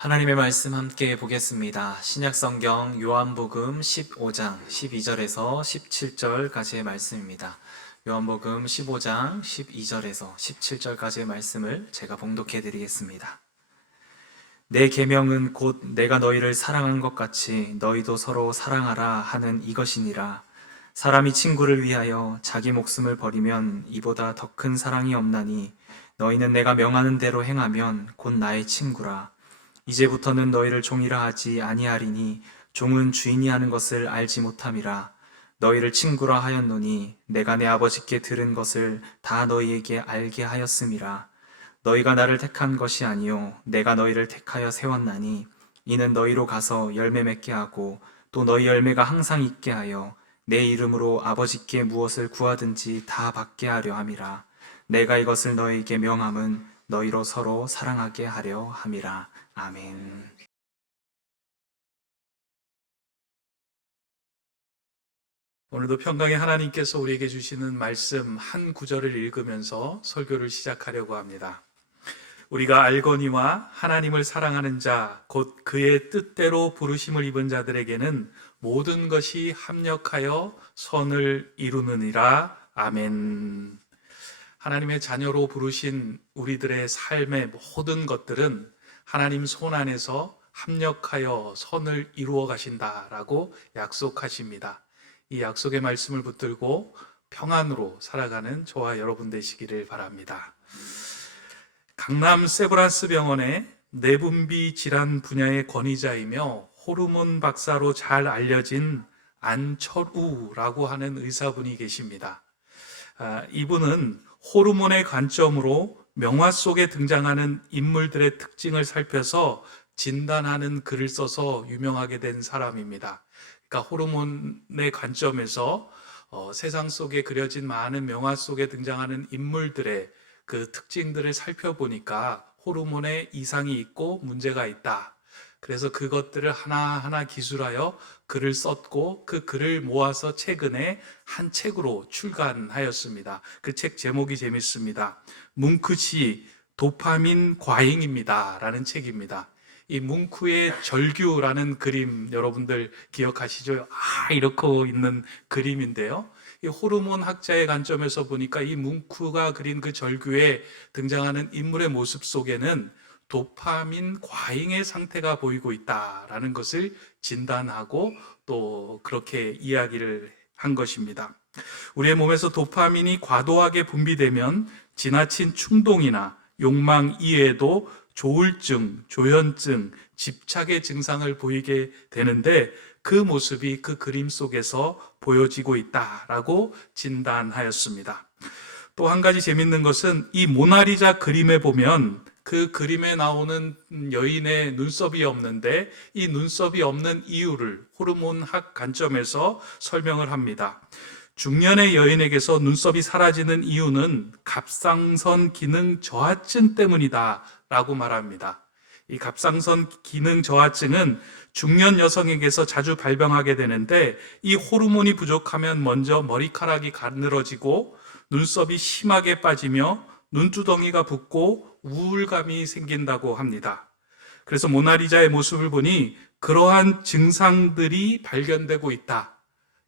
하나님의 말씀 함께 보겠습니다. 신약성경 요한복음 15장 12절에서 17절까지의 말씀입니다. 요한복음 15장 12절에서 17절까지의 말씀을 제가 봉독해 드리겠습니다. 내 계명은 곧 내가 너희를 사랑한 것 같이 너희도 서로 사랑하라 하는 이것이니라. 사람이 친구를 위하여 자기 목숨을 버리면 이보다 더 큰 사랑이 없나니 너희는 내가 명하는 대로 행하면 곧 나의 친구라. 이제부터는 너희를 종이라 하지 아니하리니 종은 주인이 하는 것을 알지 못함이라. 너희를 친구라 하였노니 내가 내 아버지께 들은 것을 다 너희에게 알게 하였음이라. 너희가 나를 택한 것이 아니요 내가 너희를 택하여 세웠나니 이는 너희로 가서 열매 맺게 하고 또 너희 열매가 항상 있게 하여 내 이름으로 아버지께 무엇을 구하든지 다 받게 하려 함이라. 내가 이것을 너희에게 명함은 너희로 서로 사랑하게 하려 함이라. 아멘. 오늘도 평강의 하나님께서 우리에게 주시는 말씀 한 구절을 읽으면서 설교를 시작하려고 합니다. 우리가 알거니와 하나님을 사랑하는 자, 곧 그의 뜻대로 부르심을 입은 자들에게는 모든 것이 합력하여 선을 이루느니라. 아멘. 하나님의 자녀로 부르신 우리들의 삶의 모든 것들은 하나님 손 안에서 합력하여 선을 이루어 가신다라고 약속하십니다. 이 약속의 말씀을 붙들고 평안으로 살아가는 저와 여러분 되시기를 바랍니다. 강남 세브란스 병원의 내분비 질환 분야의 권위자이며 호르몬 박사로 잘 알려진 안철우라고 하는 의사분이 계십니다. 이분은 호르몬의 관점으로 명화 속에 등장하는 인물들의 특징을 살펴서 진단하는 글을 써서 유명하게 된 사람입니다. 그러니까 호르몬의 관점에서 세상 속에 그려진 많은 명화 속에 등장하는 인물들의 그 특징들을 살펴보니까 호르몬에 이상이 있고 문제가 있다. 그래서 그것들을 하나하나 기술하여 글을 썼고 그 글을 모아서 최근에 한 책으로 출간하였습니다. 그 책 제목이 재밌습니다. 뭉크시 도파민 과잉입니다 라는 책입니다. 이 뭉크의 절규라는 그림 여러분들 기억하시죠? 이렇게 있는 그림인데요. 이 호르몬 학자의 관점에서 보니까 이 뭉크가 그린 그 절규에 등장하는 인물의 모습 속에는 도파민 과잉의 상태가 보이고 있다라는 것을 진단하고 또 그렇게 이야기를 한 것입니다. 우리의 몸에서 도파민이 과도하게 분비되면 지나친 충동이나 욕망 이외에도 조울증, 조현증, 집착의 증상을 보이게 되는데 그 모습이 그 그림 속에서 보여지고 있다라고 진단하였습니다. 또 한 가지 재밌는 것은 이 모나리자 그림에 보면 그 그림에 나오는 여인의 눈썹이 없는데 이 눈썹이 없는 이유를 호르몬학 관점에서 설명을 합니다. 중년의 여인에게서 눈썹이 사라지는 이유는 갑상선 기능 저하증 때문이다 라고 말합니다. 이 갑상선 기능 저하증은 중년 여성에게서 자주 발병하게 되는데 이 호르몬이 부족하면 먼저 머리카락이 가늘어지고 눈썹이 심하게 빠지며 눈두덩이가 붓고 우울감이 생긴다고 합니다. 그래서 모나리자의 모습을 보니 그러한 증상들이 발견되고 있다.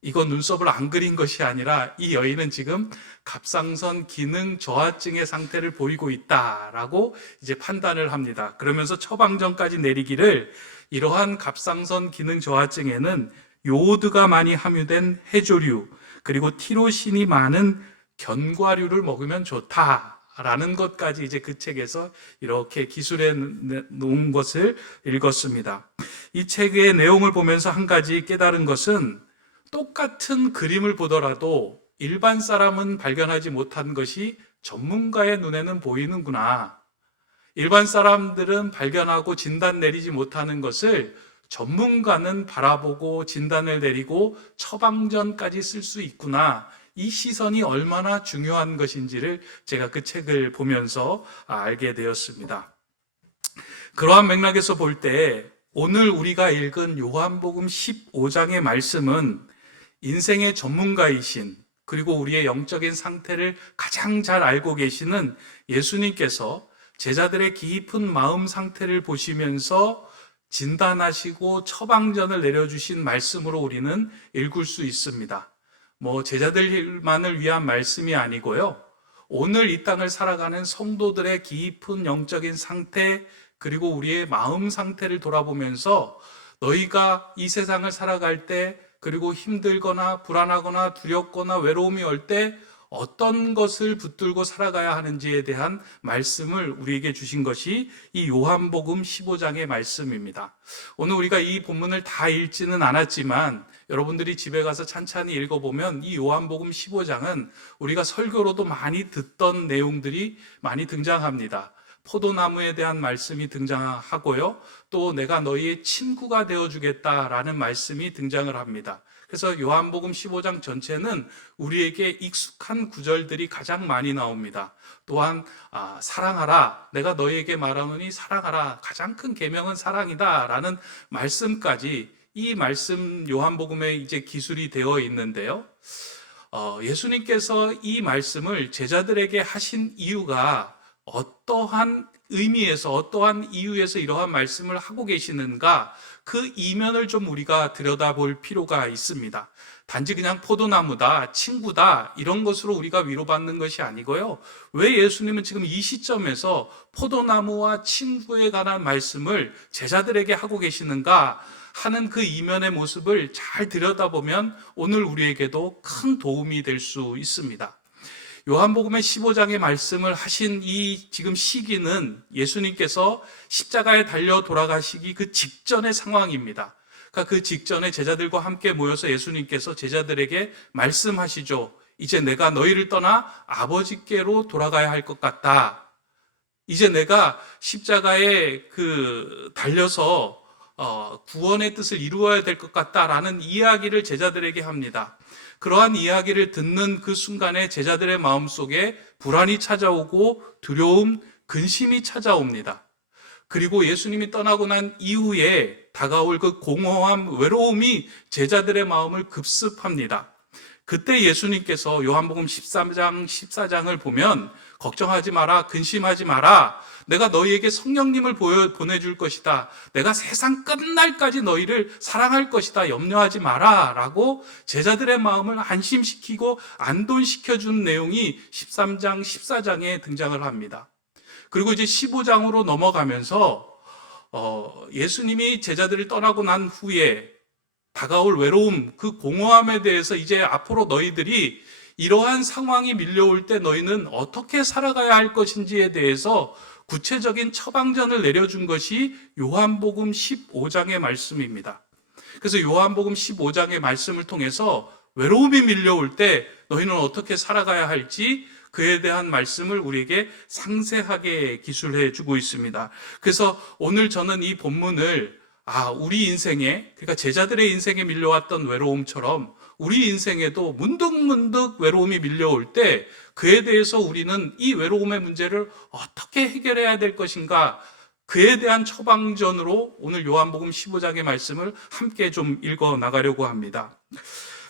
이건 눈썹을 안 그린 것이 아니라 이 여인은 지금 갑상선 기능 저하증의 상태를 보이고 있다라고 이제 판단을 합니다. 그러면서 처방전까지 내리기를 이러한 갑상선 기능 저하증에는 요오드가 많이 함유된 해조류 그리고 티로신이 많은 견과류를 먹으면 좋다라는 것까지 이제 그 책에서 이렇게 기술해 놓은 것을 읽었습니다. 이 책의 내용을 보면서 한 가지 깨달은 것은 똑같은 그림을 보더라도 일반 사람은 발견하지 못한 것이 전문가의 눈에는 보이는구나. 일반 사람들은 발견하고 진단 내리지 못하는 것을 전문가는 바라보고 진단을 내리고 처방전까지 쓸 수 있구나. 이 시선이 얼마나 중요한 것인지를 제가 그 책을 보면서 알게 되었습니다. 그러한 맥락에서 볼 때 오늘 우리가 읽은 요한복음 15장의 말씀은 인생의 전문가이신 그리고 우리의 영적인 상태를 가장 잘 알고 계시는 예수님께서 제자들의 깊은 마음 상태를 보시면서 진단하시고 처방전을 내려주신 말씀으로 우리는 읽을 수 있습니다. 제자들만을 위한 말씀이 아니고요. 오늘 이 땅을 살아가는 성도들의 깊은 영적인 상태, 그리고 우리의 마음 상태를 돌아보면서 너희가 이 세상을 살아갈 때, 그리고 힘들거나 불안하거나 두렵거나 외로움이 올 때 어떤 것을 붙들고 살아가야 하는지에 대한 말씀을 우리에게 주신 것이 이 요한복음 15장의 말씀입니다. 오늘 우리가 이 본문을 다 읽지는 않았지만 여러분들이 집에 가서 찬찬히 읽어보면 이 요한복음 15장은 우리가 설교로도 많이 듣던 내용들이 많이 등장합니다. 포도나무에 대한 말씀이 등장하고요. 또 내가 너희의 친구가 되어주겠다라는 말씀이 등장을 합니다. 그래서 요한복음 15장 전체는 우리에게 익숙한 구절들이 가장 많이 나옵니다. 또한 사랑하라, 내가 너희에게 말하노니 사랑하라, 가장 큰 계명은 사랑이다 라는 말씀까지 이 말씀 요한복음에 이제 기술이 되어 있는데요. 예수님께서 이 말씀을 제자들에게 하신 이유가 어떠한 의미에서, 어떠한 이유에서 이러한 말씀을 하고 계시는가, 그 이면을 좀 우리가 들여다볼 필요가 있습니다. 단지 그냥 포도나무다, 친구다, 이런 것으로 우리가 위로받는 것이 아니고요. 왜 예수님은 지금 이 시점에서 포도나무와 친구에 관한 말씀을 제자들에게 하고 계시는가 하는 그 이면의 모습을 잘 들여다보면 오늘 우리에게도 큰 도움이 될 수 있습니다. 요한복음의 15장의 말씀을 하신 이 지금 시기는 예수님께서 십자가에 달려 돌아가시기 그 직전의 상황입니다. 그러니까 그 직전에 제자들과 함께 모여서 예수님께서 제자들에게 말씀하시죠. 이제 내가 너희를 떠나 아버지께로 돌아가야 할 것 같다. 이제 내가 십자가에 달려서 구원의 뜻을 이루어야 될 것 같다라는 이야기를 제자들에게 합니다. 그러한 이야기를 듣는 그 순간에 제자들의 마음속에 불안이 찾아오고 두려움, 근심이 찾아옵니다. 그리고 예수님이 떠나고 난 이후에 다가올 그 공허함, 외로움이 제자들의 마음을 급습합니다. 그때 예수님께서 요한복음 13장, 14장을 보면 걱정하지 마라, 근심하지 마라, 내가 너희에게 성령님을 보내줄 것이다, 내가 세상 끝날까지 너희를 사랑할 것이다, 염려하지 마라 라고 제자들의 마음을 안심시키고 안돈시켜준 내용이 13장, 14장에 등장을 합니다. 그리고 이제 15장으로 넘어가면서 예수님이 제자들을 떠나고 난 후에 다가올 외로움, 그 공허함에 대해서 이제 앞으로 너희들이 이러한 상황이 밀려올 때 너희는 어떻게 살아가야 할 것인지에 대해서 구체적인 처방전을 내려준 것이 요한복음 15장의 말씀입니다. 그래서 요한복음 15장의 말씀을 통해서 외로움이 밀려올 때 너희는 어떻게 살아가야 할지 그에 대한 말씀을 우리에게 상세하게 기술해 주고 있습니다. 그래서 오늘 저는 이 본문을 우리 인생에, 그러니까 제자들의 인생에 밀려왔던 외로움처럼 우리 인생에도 문득문득 외로움이 밀려올 때 그에 대해서 우리는 이 외로움의 문제를 어떻게 해결해야 될 것인가, 그에 대한 처방전으로 오늘 요한복음 15장의 말씀을 함께 좀 읽어 나가려고 합니다.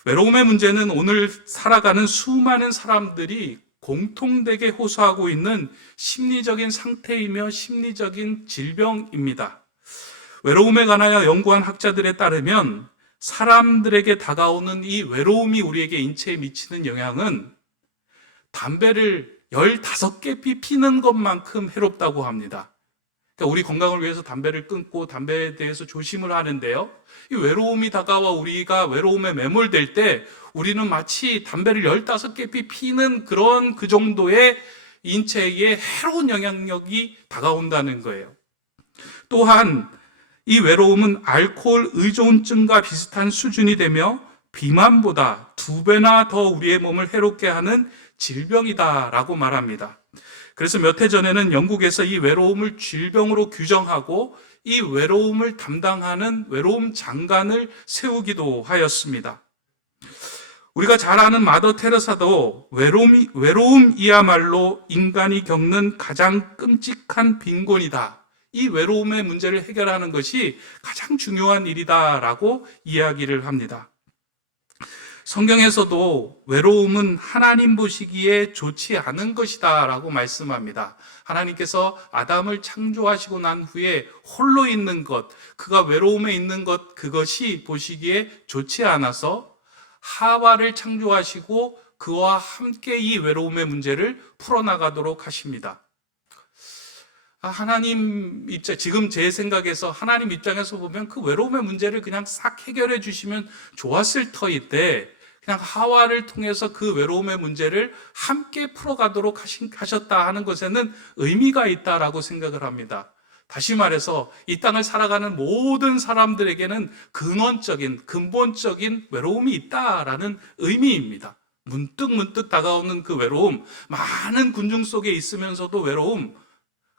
외로움의 문제는 오늘 살아가는 수많은 사람들이 공통되게 호소하고 있는 심리적인 상태이며 심리적인 질병입니다. 외로움에 관하여 연구한 학자들에 따르면 사람들에게 다가오는 이 외로움이 우리에게 인체에 미치는 영향은 담배를 15개 피는 것만큼 해롭다고 합니다. 그러니까 우리 건강을 위해서 담배를 끊고 담배에 대해서 조심을 하는데요. 이 외로움이 다가와 우리가 외로움에 매몰될 때 우리는 마치 담배를 15개 피는 그런 그 정도의 인체에 해로운 영향력이 다가온다는 거예요. 또한 이 외로움은 알코올 의존증과 비슷한 수준이 되며 비만보다 2배나 더 우리의 몸을 해롭게 하는 질병이다라고 말합니다. 그래서 몇 해 전에는 영국에서 이 외로움을 질병으로 규정하고 이 외로움을 담당하는 외로움 장관을 세우기도 하였습니다. 우리가 잘 아는 마더 테레사도 외로움이야말로 인간이 겪는 가장 끔찍한 빈곤이다, 이 외로움의 문제를 해결하는 것이 가장 중요한 일이다라고 이야기를 합니다. 성경에서도 외로움은 하나님 보시기에 좋지 않은 것이다 라고 말씀합니다. 하나님께서 아담을 창조하시고 난 후에 홀로 있는 것, 그가 외로움에 있는 것, 그것이 보시기에 좋지 않아서 하와를 창조하시고 그와 함께 이 외로움의 문제를 풀어나가도록 하십니다. 하나님 입장, 지금 제 생각에서 하나님 입장에서 보면 그 외로움의 문제를 그냥 싹 해결해 주시면 좋았을 터인데, 그냥 하와를 통해서 그 외로움의 문제를 함께 풀어가도록 하셨다 하는 것에는 의미가 있다라고 생각을 합니다. 다시 말해서 이 땅을 살아가는 모든 사람들에게는 근본적인 외로움이 있다라는 의미입니다. 문득 다가오는 그 외로움, 많은 군중 속에 있으면서도 외로움,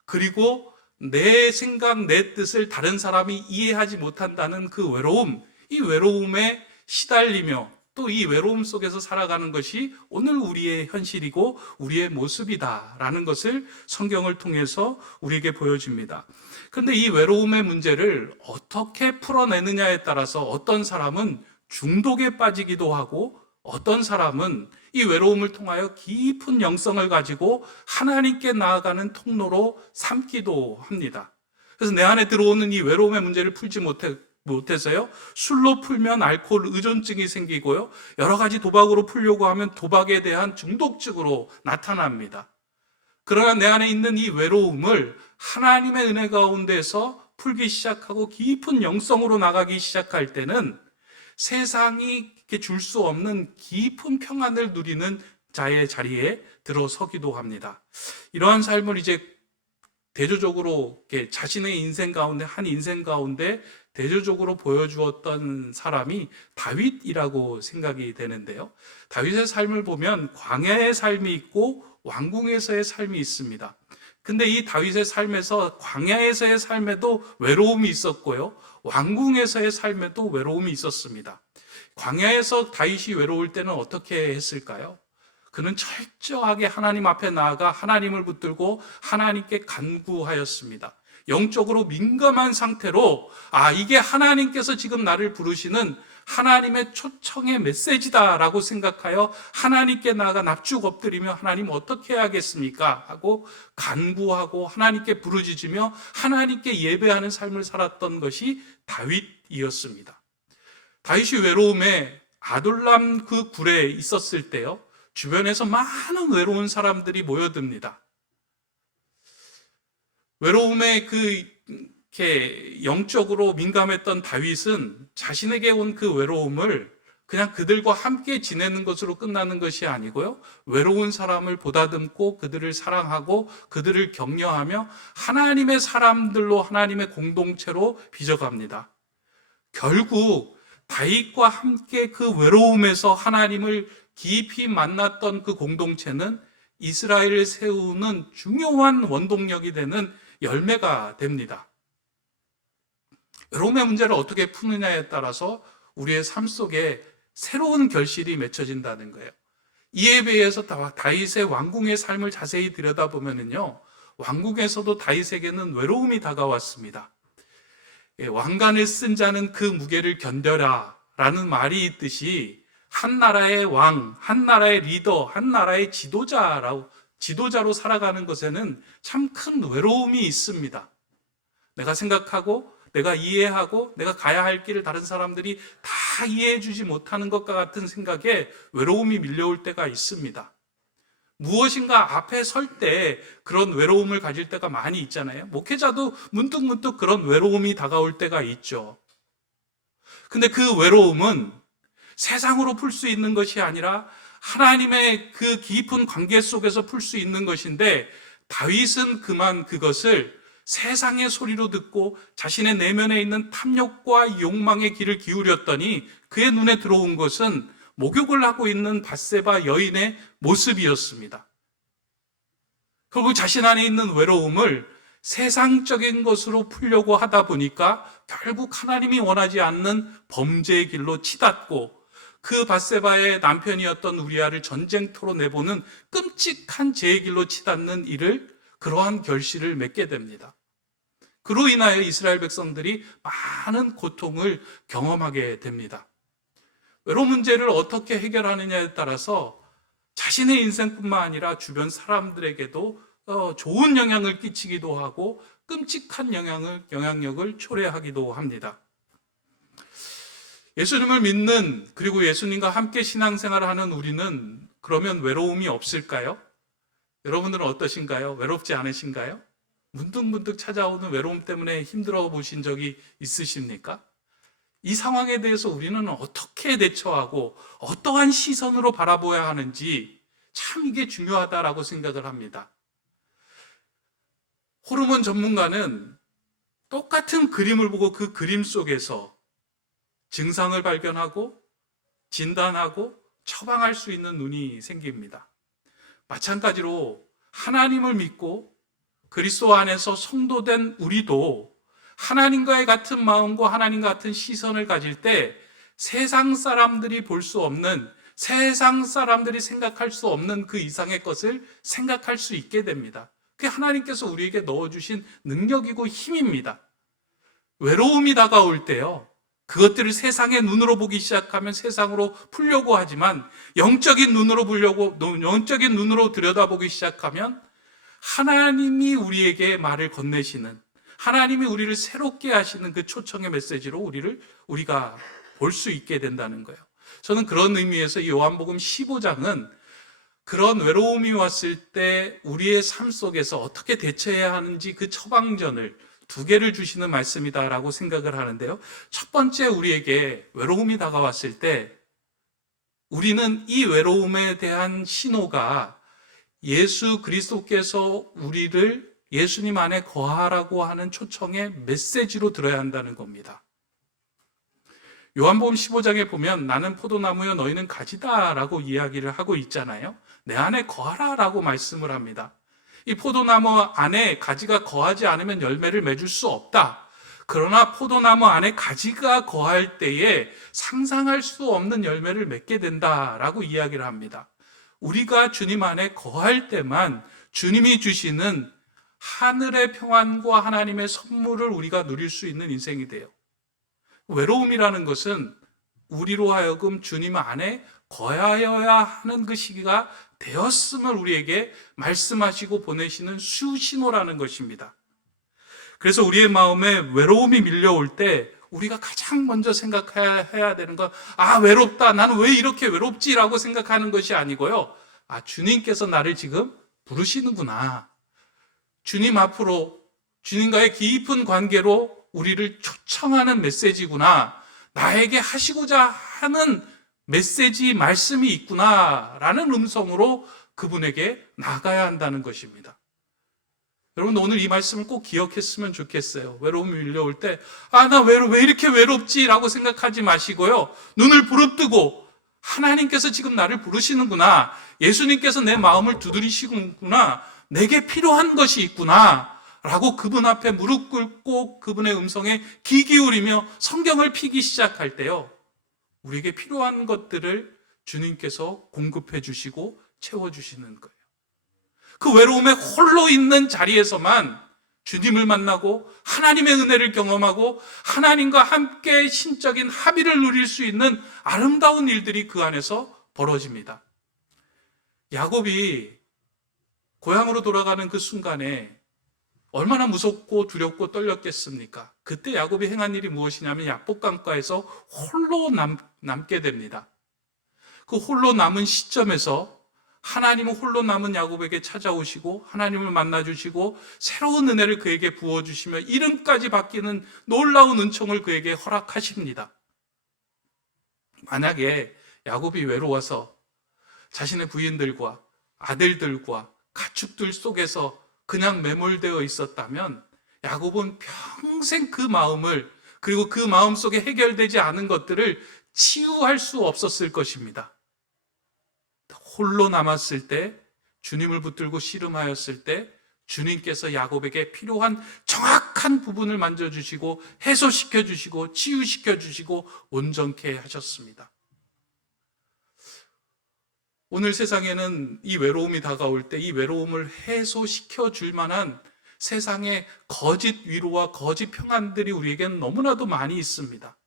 그리고 내 생각, 내 뜻을 다른 사람이 이해하지 못한다는 그 외로움, 이 외로움에 시달리며 또 이 외로움 속에서 살아가는 것이 오늘 우리의 현실이고 우리의 모습이다라는 것을 성경을 통해서 우리에게 보여줍니다. 그런데 이 외로움의 문제를 어떻게 풀어내느냐에 따라서 어떤 사람은 중독에 빠지기도 하고 어떤 사람은 이 외로움을 통하여 깊은 영성을 가지고 하나님께 나아가는 통로로 삼기도 합니다. 그래서 내 안에 들어오는 이 외로움의 문제를 풀지 못해서요, 술로 풀면 알코올 의존증이 생기고요, 여러 가지 도박으로 풀려고 하면 도박에 대한 중독증으로 나타납니다. 그러나 내 안에 있는 이 외로움을 하나님의 은혜 가운데서 풀기 시작하고 깊은 영성으로 나가기 시작할 때는 세상이 줄 수 없는 깊은 평안을 누리는 자의 자리에 들어서기도 합니다. 이러한 삶을 이제 대조적으로 자신의 인생 가운데, 한 인생 가운데 대조적으로 보여주었던 사람이 다윗이라고 생각이 되는데요. 다윗의 삶을 보면 광야의 삶이 있고 왕궁에서의 삶이 있습니다. 근데 이 다윗의 삶에서 광야에서의 삶에도 외로움이 있었고요, 왕궁에서의 삶에도 외로움이 있었습니다. 광야에서 다윗이 외로울 때는 어떻게 했을까요? 그는 철저하게 하나님 앞에 나아가 하나님을 붙들고 하나님께 간구하였습니다. 영적으로 민감한 상태로 이게 하나님께서 지금 나를 부르시는 하나님의 초청의 메시지다라고 생각하여 하나님께 나아가 납죽 엎드리며 하나님 어떻게 해야겠습니까? 하고 간구하고 하나님께 부르짖으며 하나님께 예배하는 삶을 살았던 것이 다윗이었습니다. 다윗이 외로움에 아둘람 그 굴에 있었을 때요, 주변에서 많은 외로운 사람들이 모여듭니다. 외로움에 이렇게 영적으로 민감했던 다윗은 자신에게 온 그 외로움을 그냥 그들과 함께 지내는 것으로 끝나는 것이 아니고요, 외로운 사람을 보다듬고 그들을 사랑하고 그들을 격려하며 하나님의 사람들로, 하나님의 공동체로 빚어갑니다. 결국 다윗과 함께 그 외로움에서 하나님을 깊이 만났던 그 공동체는 이스라엘을 세우는 중요한 원동력이 되는 열매가 됩니다. 외로움의 문제를 어떻게 푸느냐에 따라서 우리의 삶 속에 새로운 결실이 맺혀진다는 거예요. 이에 비해서 다윗의 왕궁의 삶을 자세히 들여다보면요, 왕궁에서도 다윗에게는 외로움이 다가왔습니다. 왕관을 쓴 자는 그 무게를 견뎌라 라는 말이 있듯이 한 나라의 왕, 한 나라의 리더, 한 나라의 지도자로 살아가는 것에는 참 큰 외로움이 있습니다. 내가 생각하고 내가 이해하고 내가 가야 할 길을 다른 사람들이 다 이해해 주지 못하는 것과 같은 생각에 외로움이 밀려올 때가 있습니다. 무엇인가 앞에 설 때 그런 외로움을 가질 때가 많이 있잖아요. 목회자도 문득 그런 외로움이 다가올 때가 있죠. 근데 그 외로움은 세상으로 풀 수 있는 것이 아니라 하나님의 그 깊은 관계 속에서 풀 수 있는 것인데, 다윗은 그만 그것을 세상의 소리로 듣고 자신의 내면에 있는 탐욕과 욕망의 귀를 기울였더니 그의 눈에 들어온 것은 목욕을 하고 있는 밧세바 여인의 모습이었습니다. 결국 자신 안에 있는 외로움을 세상적인 것으로 풀려고 하다 보니까 결국 하나님이 원하지 않는 범죄의 길로 치닫고 그 밧세바의 남편이었던 우리아를 전쟁터로 내보는 끔찍한 죄의 길로 치닫는 일을, 그러한 결실을 맺게 됩니다. 그로 인하여 이스라엘 백성들이 많은 고통을 경험하게 됩니다. 외로움 문제를 어떻게 해결하느냐에 따라서 자신의 인생뿐만 아니라 주변 사람들에게도 좋은 영향을 끼치기도 하고 끔찍한 영향력을 초래하기도 합니다. 예수님을 믿는, 그리고 예수님과 함께 신앙생활을 하는 우리는 그러면 외로움이 없을까요? 여러분들은 어떠신가요? 외롭지 않으신가요? 문득문득 찾아오는 외로움 때문에 힘들어 보신 적이 있으십니까? 이 상황에 대해서 우리는 어떻게 대처하고 어떠한 시선으로 바라보아야 하는지 참 이게 중요하다라고 생각을 합니다. 호르몬 전문가는 똑같은 그림을 보고 그 그림 속에서 증상을 발견하고 진단하고 처방할 수 있는 눈이 생깁니다. 마찬가지로 하나님을 믿고 그리스도 안에서 성도된 우리도 하나님과의 같은 마음과 하나님과 같은 시선을 가질 때 세상 사람들이 볼 수 없는, 세상 사람들이 생각할 수 없는 그 이상의 것을 생각할 수 있게 됩니다. 그게 하나님께서 우리에게 넣어주신 능력이고 힘입니다. 외로움이 다가올 때요, 그것들을 세상의 눈으로 보기 시작하면 세상으로 풀려고 하지만 영적인 눈으로 들여다보기 시작하면 하나님이 우리에게 말을 건네시는, 하나님이 우리를 새롭게 하시는 그 초청의 메시지로 우리가 볼 수 있게 된다는 거예요. 저는 그런 의미에서 이 요한복음 15장은 그런 외로움이 왔을 때 우리의 삶 속에서 어떻게 대처해야 하는지 그 처방전을 두 개를 주시는 말씀이다라고 생각을 하는데요. 첫 번째, 우리에게 외로움이 다가왔을 때 우리는 이 외로움에 대한 신호가 예수 그리스도께서 우리를 예수님 안에 거하라고 하는 초청의 메시지로 들어야 한다는 겁니다. 요한복음 15장에 보면 나는 포도나무여 너희는 가지다 라고 이야기를 하고 있잖아요. 내 안에 거하라 라고 말씀을 합니다. 이 포도나무 안에 가지가 거하지 않으면 열매를 맺을 수 없다. 그러나 포도나무 안에 가지가 거할 때에 상상할 수 없는 열매를 맺게 된다라고 이야기를 합니다. 우리가 주님 안에 거할 때만 주님이 주시는 하늘의 평안과 하나님의 선물을 우리가 누릴 수 있는 인생이 돼요. 외로움이라는 것은 우리로 하여금 주님 안에 거하여야 하는 그 시기가 되었음을 우리에게 말씀하시고 보내시는 수신호라는 것입니다. 그래서 우리의 마음에 외로움이 밀려올 때 우리가 가장 먼저 생각해야 되는 건 외롭다, 나는 왜 이렇게 외롭지라고 생각하는 것이 아니고요, 주님께서 나를 지금 부르시는구나, 주님 앞으로 주님과의 깊은 관계로 우리를 초청하는 메시지구나, 나에게 하시고자 하는 메시지, 말씀이 있구나 라는 음성으로 그분에게 나가야 한다는 것입니다. 여러분, 오늘 이 말씀을 꼭 기억했으면 좋겠어요. 외로움이 밀려올 때 나 왜 이렇게 외롭지? 라고 생각하지 마시고요, 눈을 부릅뜨고 하나님께서 지금 나를 부르시는구나, 예수님께서 내 마음을 두드리시는구나, 내게 필요한 것이 있구나 라고 그분 앞에 무릎 꿇고 그분의 음성에 귀 기울이며 성경을 피기 시작할 때요, 우리에게 필요한 것들을 주님께서 공급해 주시고 채워주시는 거예요. 그 외로움에 홀로 있는 자리에서만 주님을 만나고 하나님의 은혜를 경험하고 하나님과 함께 신적인 합의를 누릴 수 있는 아름다운 일들이 그 안에서 벌어집니다. 야곱이 고향으로 돌아가는 그 순간에 얼마나 무섭고 두렵고 떨렸겠습니까? 그때 야곱이 행한 일이 무엇이냐면 야복강가에서 홀로 남게 됩니다. 그 홀로 남은 시점에서 하나님은 홀로 남은 야곱에게 찾아오시고 하나님을 만나주시고 새로운 은혜를 그에게 부어주시며 이름까지 바뀌는 놀라운 은총을 그에게 허락하십니다. 만약에 야곱이 외로워서 자신의 부인들과 아들들과 가축들 속에서 그냥 매몰되어 있었다면 야곱은 평생 그 마음을, 그리고 그 마음 속에 해결되지 않은 것들을 치유할 수 없었을 것입니다. 홀로 남았을 때, 주님을 붙들고 씨름하였을 때 주님께서 야곱에게 필요한 정확한 부분을 만져주시고 해소시켜 주시고 치유시켜 주시고 온전케 하셨습니다. 오늘 세상에는 이 외로움이 다가올 때 이 외로움을 해소시켜 줄 만한 세상의 거짓 위로와 거짓 평안들이 우리에게는 너무나도 많이 있습니다.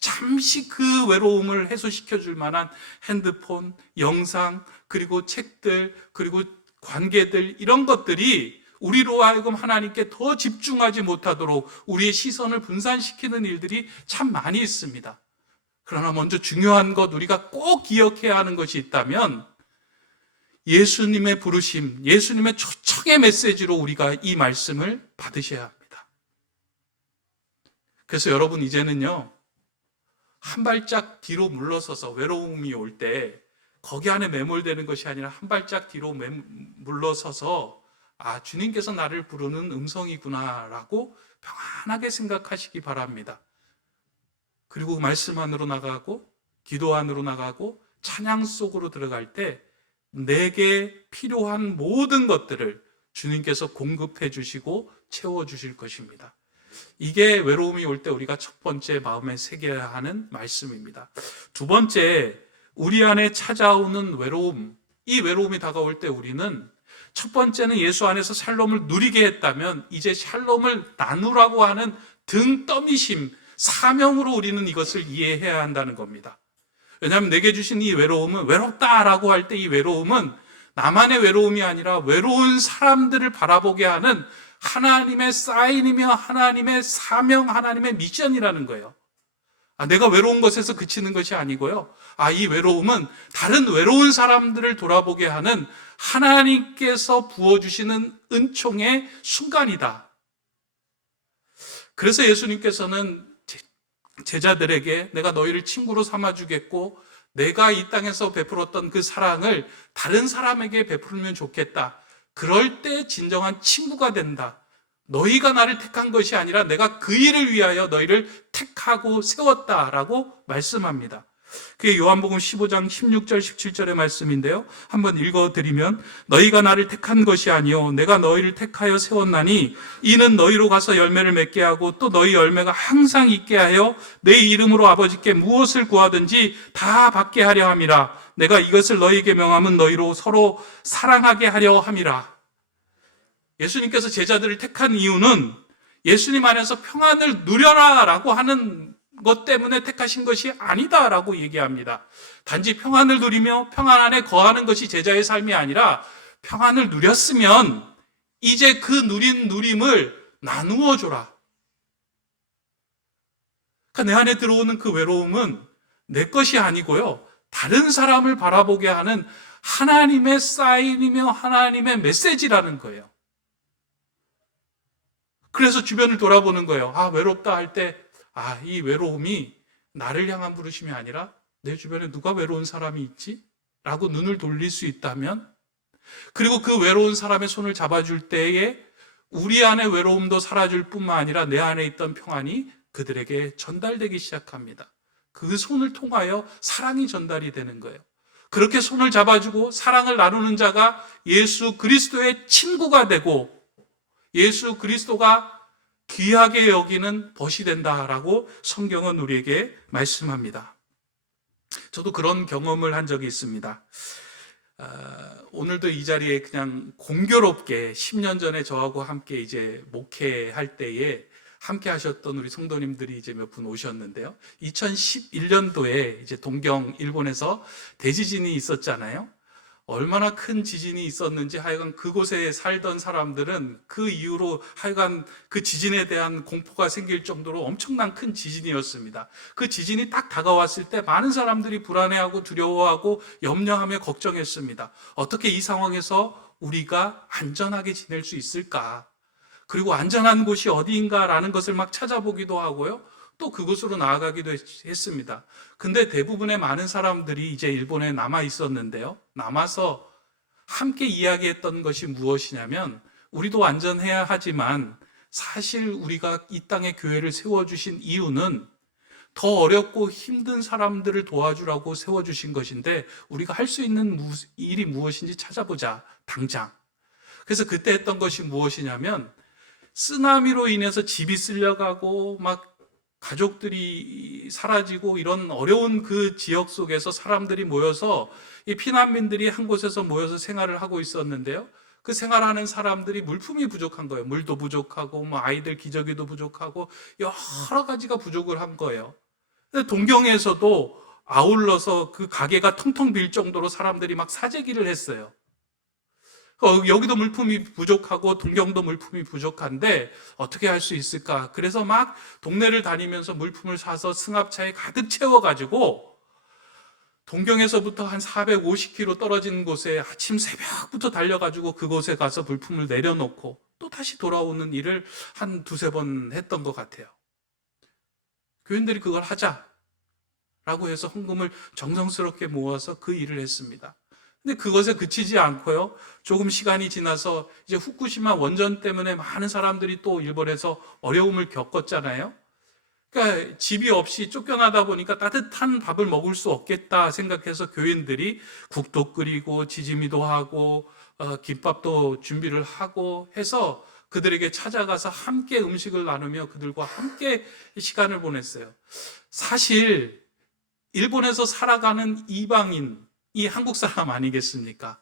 잠시 그 외로움을 해소시켜 줄 만한 핸드폰, 영상, 그리고 책들, 그리고 관계들, 이런 것들이 우리로 하여금 하나님께 더 집중하지 못하도록 우리의 시선을 분산시키는 일들이 참 많이 있습니다. 그러나 먼저 중요한 것, 우리가 꼭 기억해야 하는 것이 있다면 예수님의 부르심, 예수님의 초청의 메시지로 우리가 이 말씀을 받으셔야 합니다. 그래서 여러분, 이제는요, 한 발짝 뒤로 물러서서 외로움이 올 때 거기 안에 매몰되는 것이 아니라 한 발짝 뒤로 물러서서 주님께서 나를 부르는 음성이구나 라고 평안하게 생각하시기 바랍니다. 그리고 말씀 안으로 나가고 기도 안으로 나가고 찬양 속으로 들어갈 때 내게 필요한 모든 것들을 주님께서 공급해 주시고 채워 주실 것입니다. 이게 외로움이 올 때 우리가 첫 번째 마음에 새겨야 하는 말씀입니다. 두 번째, 우리 안에 찾아오는 외로움, 이 외로움이 다가올 때 우리는 첫 번째는 예수 안에서 샬롬을 누리게 했다면 이제 샬롬을 나누라고 하는 등 떠미심, 사명으로 우리는 이것을 이해해야 한다는 겁니다. 왜냐하면 내게 주신 이 외로움은, 외롭다라고 할 때 이 외로움은 나만의 외로움이 아니라 외로운 사람들을 바라보게 하는 하나님의 사인이며 하나님의 사명, 하나님의 미션이라는 거예요. 내가 외로운 것에서 그치는 것이 아니고요. 이 외로움은 다른 외로운 사람들을 돌아보게 하는 하나님께서 부어주시는 은총의 순간이다. 그래서 예수님께서는 제자들에게 내가 너희를 친구로 삼아주겠고 내가 이 땅에서 베풀었던 그 사랑을 다른 사람에게 베풀면 좋겠다. 그럴 때 진정한 친구가 된다. 너희가 나를 택한 것이 아니라 내가 그 일을 위하여 너희를 택하고 세웠다라고 말씀합니다. 그게 요한복음 15장 16절 17절의 말씀인데요. 한번 읽어드리면 너희가 나를 택한 것이 아니요 내가 너희를 택하여 세웠나니 이는 너희로 가서 열매를 맺게 하고 또 너희 열매가 항상 있게 하여 내 이름으로 아버지께 무엇을 구하든지 다 받게 하려 함이라. 내가 이것을 너희에게 명함은 너희로 서로 사랑하게 하려 함이라. 예수님께서 제자들을 택한 이유는 예수님 안에서 평안을 누려라 라고 하는 것 때문에 택하신 것이 아니다라고 얘기합니다. 단지 평안을 누리며 평안 안에 거하는 것이 제자의 삶이 아니라 평안을 누렸으면 이제 그 누린 누림을 나누어 줘라. 그러니까 내 안에 들어오는 그 외로움은 내 것이 아니고요. 다른 사람을 바라보게 하는 하나님의 사인이며 하나님의 메시지라는 거예요. 그래서 주변을 돌아보는 거예요. 외롭다 할 때 이 외로움이 나를 향한 부르심이 아니라 내 주변에 누가 외로운 사람이 있지? 라고 눈을 돌릴 수 있다면, 그리고 그 외로운 사람의 손을 잡아줄 때에 우리 안의 외로움도 사라질 뿐만 아니라 내 안에 있던 평안이 그들에게 전달되기 시작합니다. 그 손을 통하여 사랑이 전달이 되는 거예요. 그렇게 손을 잡아주고 사랑을 나누는 자가 예수 그리스도의 친구가 되고 예수 그리스도가 귀하게 여기는 벗이 된다라고 성경은 우리에게 말씀합니다. 저도 그런 경험을 한 적이 있습니다. 오늘도 이 자리에 그냥 공교롭게 10년 전에 저하고 함께 이제 목회할 때에 함께 하셨던 우리 성도님들이 이제 몇 분 오셨는데요. 2011년도에 이제 동경 일본에서 대지진이 있었잖아요. 얼마나 큰 지진이 있었는지 하여간 그곳에 살던 사람들은 그 이후로 하여간 그 지진에 대한 공포가 생길 정도로 엄청난 큰 지진이었습니다. 그 지진이 딱 다가왔을 때 많은 사람들이 불안해하고 두려워하고 염려하며 걱정했습니다. 어떻게 이 상황에서 우리가 안전하게 지낼 수 있을까? 그리고 안전한 곳이 어디인가라는 것을 막 찾아보기도 하고요. 또 그곳으로 나아가기도 했습니다. 근데 대부분의 많은 사람들이 이제 일본에 남아 있었는데요. 남아서 함께 이야기했던 것이 무엇이냐면 우리도 안전해야 하지만 사실 우리가 이 땅에 교회를 세워주신 이유는 더 어렵고 힘든 사람들을 도와주라고 세워주신 것인데 우리가 할 수 있는 일이 무엇인지 찾아보자, 당장. 그래서 그때 했던 것이 무엇이냐면 쓰나미로 인해서 집이 쓸려가고 막 가족들이 사라지고 이런 어려운 그 지역 속에서 사람들이 모여서 이 피난민들이 한 곳에서 모여서 생활을 하고 있었는데요. 그 생활하는 사람들이 물품이 부족한 거예요. 물도 부족하고 아이들 기저귀도 부족하고 여러 가지가 부족을 한 거예요. 근데 동경에서도 아울러서 그 가게가 텅텅 빌 정도로 사람들이 막 사재기를 했어요. 여기도 물품이 부족하고 동경도 물품이 부족한데 어떻게 할 수 있을까? 그래서 막 동네를 다니면서 물품을 사서 승합차에 가득 채워가지고 동경에서부터 한 450km 떨어진 곳에 아침 새벽부터 달려가지고 그곳에 가서 물품을 내려놓고 또 다시 돌아오는 일을 한 두세 번 했던 것 같아요. 교인들이 그걸 하자라고 해서 헌금을 정성스럽게 모아서 그 일을 했습니다. 근데 그것에 그치지 않고요. 조금 시간이 지나서 이제 후쿠시마 원전 때문에 많은 사람들이 또 일본에서 어려움을 겪었잖아요. 그러니까 집이 없이 쫓겨나다 보니까 따뜻한 밥을 먹을 수 없겠다 생각해서 교인들이 국도 끓이고 지짐이도 하고 김밥도 준비를 하고 해서 그들에게 찾아가서 함께 음식을 나누며 그들과 함께 시간을 보냈어요. 사실 일본에서 살아가는 이방인이 한국 사람 아니겠습니까?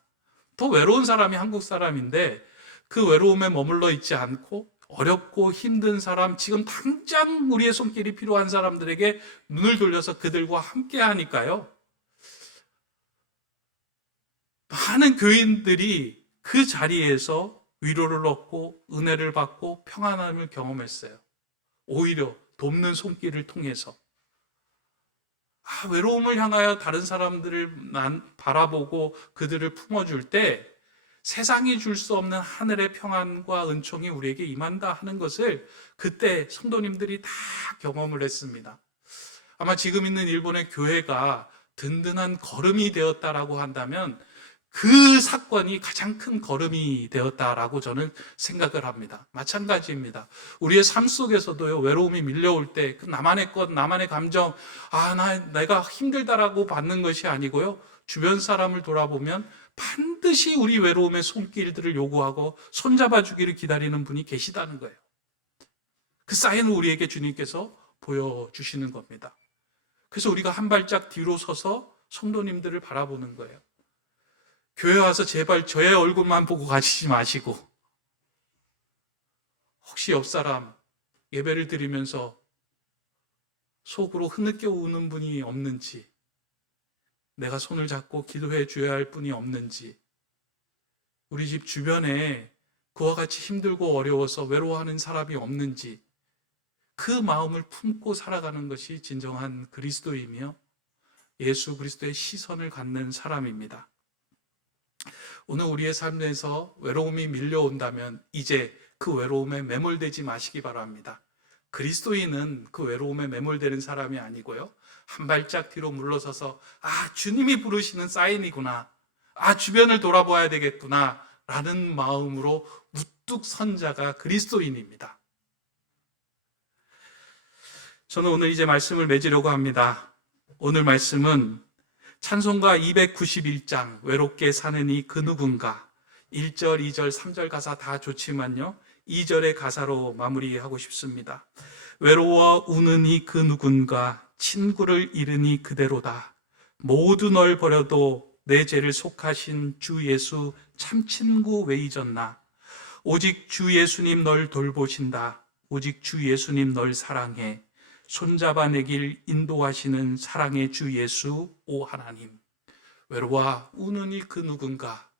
더 외로운 사람이 한국 사람인데 그 외로움에 머물러 있지 않고 어렵고 힘든 사람, 지금 당장 우리의 손길이 필요한 사람들에게 눈을 돌려서 그들과 함께 하니까요. 많은 교인들이 그 자리에서 위로를 얻고 은혜를 받고 평안함을 경험했어요. 오히려 돕는 손길을 통해서. 외로움을 향하여 다른 사람들을 바라보고 그들을 품어줄 때 세상이 줄 수 없는 하늘의 평안과 은총이 우리에게 임한다 하는 것을 그때 성도님들이 다 경험을 했습니다. 아마 지금 있는 일본의 교회가 든든한 걸음이 되었다라고 한다면 그 사건이 가장 큰 걸음이 되었다라고 저는 생각을 합니다. 마찬가지입니다. 우리의 삶 속에서도요, 외로움이 밀려올 때, 그 나만의 것, 나만의 감정, 내가 힘들다라고 받는 것이 아니고요, 주변 사람을 돌아보면 반드시 우리 외로움의 손길들을 요구하고 손잡아 주기를 기다리는 분이 계시다는 거예요. 그 사인을 우리에게 주님께서 보여주시는 겁니다. 그래서 우리가 한 발짝 뒤로 서서 성도님들을 바라보는 거예요. 교회 와서 제발 저의 얼굴만 보고 가시지 마시고 혹시 옆 사람 예배를 드리면서 속으로 흐느껴 우는 분이 없는지, 내가 손을 잡고 기도해 줘야 할 분이 없는지, 우리 집 주변에 그와 같이 힘들고 어려워서 외로워하는 사람이 없는지, 그 마음을 품고 살아가는 것이 진정한 그리스도이며 예수 그리스도의 시선을 갖는 사람입니다. 오늘 우리의 삶에서 외로움이 밀려온다면 이제 그 외로움에 매몰되지 마시기 바랍니다. 그리스도인은 그 외로움에 매몰되는 사람이 아니고요, 한 발짝 뒤로 물러서서 주님이 부르시는 사인이구나, 주변을 돌아봐야 되겠구나 라는 마음으로 우뚝 선 자가 그리스도인입니다. 저는 오늘 이제 말씀을 맺으려고 합니다. 오늘 말씀은 찬송가 291장 외롭게 사느니 그 누군가, 1절, 2절, 3절 가사 다 좋지만요, 2절의 가사로 마무리하고 싶습니다. 외로워 우느니 그 누군가, 친구를 잃으니 그대로다. 모두 널 버려도 내 죄를 속하신 주 예수 참 친구 왜 잊었나. 오직 주 예수님 널 돌보신다. 오직 주 예수님 널 사랑해. 손잡아 내 길 인도하시는 사랑의 주 예수 오 하나님. 외로워 우느니 그 누군가,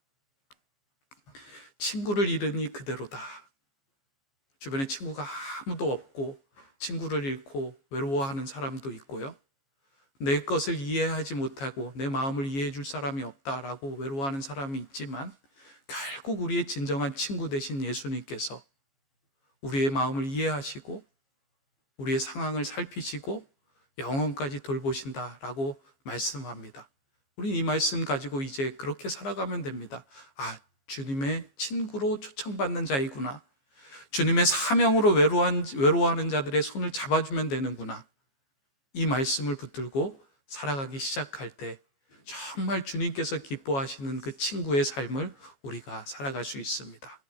친구를 잃으니 그대로다. 주변에 친구가 아무도 없고 친구를 잃고 외로워하는 사람도 있고요, 내 것을 이해하지 못하고 내 마음을 이해해 줄 사람이 없다라고 외로워하는 사람이 있지만, 결국 우리의 진정한 친구 되신 예수님께서 우리의 마음을 이해하시고 우리의 상황을 살피시고 영혼까지 돌보신다라고 말씀합니다. 우리 이 말씀 가지고 이제 그렇게 살아가면 됩니다. 주님의 친구로 초청받는 자이구나. 주님의 사명으로 외로워하는 자들의 손을 잡아주면 되는구나. 이 말씀을 붙들고 살아가기 시작할 때 정말 주님께서 기뻐하시는 그 친구의 삶을 우리가 살아갈 수 있습니다.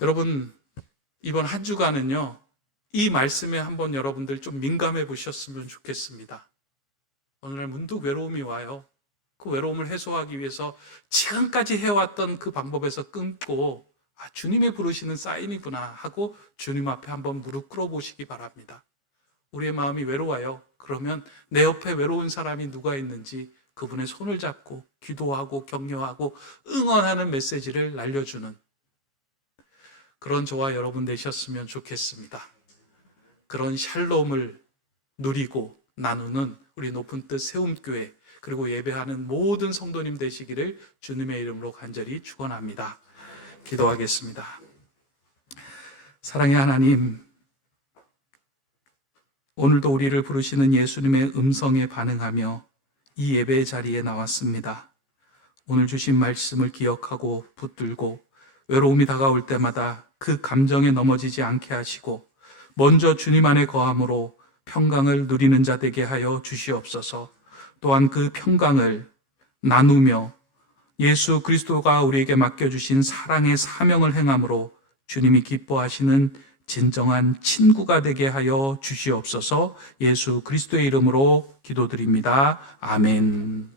여러분, 이번 한 주간은요, 이 말씀에 한번 여러분들 좀 민감해 보셨으면 좋겠습니다. 어느 날 문득 외로움이 와요. 그 외로움을 해소하기 위해서 지금까지 해왔던 그 방법에서 끊고 주님이 부르시는 사인이구나 하고 주님 앞에 한번 무릎 꿇어 보시기 바랍니다. 우리의 마음이 외로워요. 그러면 내 옆에 외로운 사람이 누가 있는지 그분의 손을 잡고 기도하고 격려하고 응원하는 메시지를 날려주는 그런 저와 여러분 되셨으면 좋겠습니다. 그런 샬롬을 누리고 나누는 우리 높은 뜻 세움교회 그리고 예배하는 모든 성도님 되시기를 주님의 이름으로 간절히 축원합니다. 기도하겠습니다. 사랑의 하나님, 오늘도 우리를 부르시는 예수님의 음성에 반응하며 이 예배의 자리에 나왔습니다. 오늘 주신 말씀을 기억하고 붙들고 외로움이 다가올 때마다 그 감정에 넘어지지 않게 하시고 먼저 주님 안에 거함으로 평강을 누리는 자 되게 하여 주시옵소서. 또한 그 평강을 나누며 예수 그리스도가 우리에게 맡겨주신 사랑의 사명을 행함으로 주님이 기뻐하시는 진정한 친구가 되게 하여 주시옵소서. 예수 그리스도의 이름으로 기도드립니다. 아멘.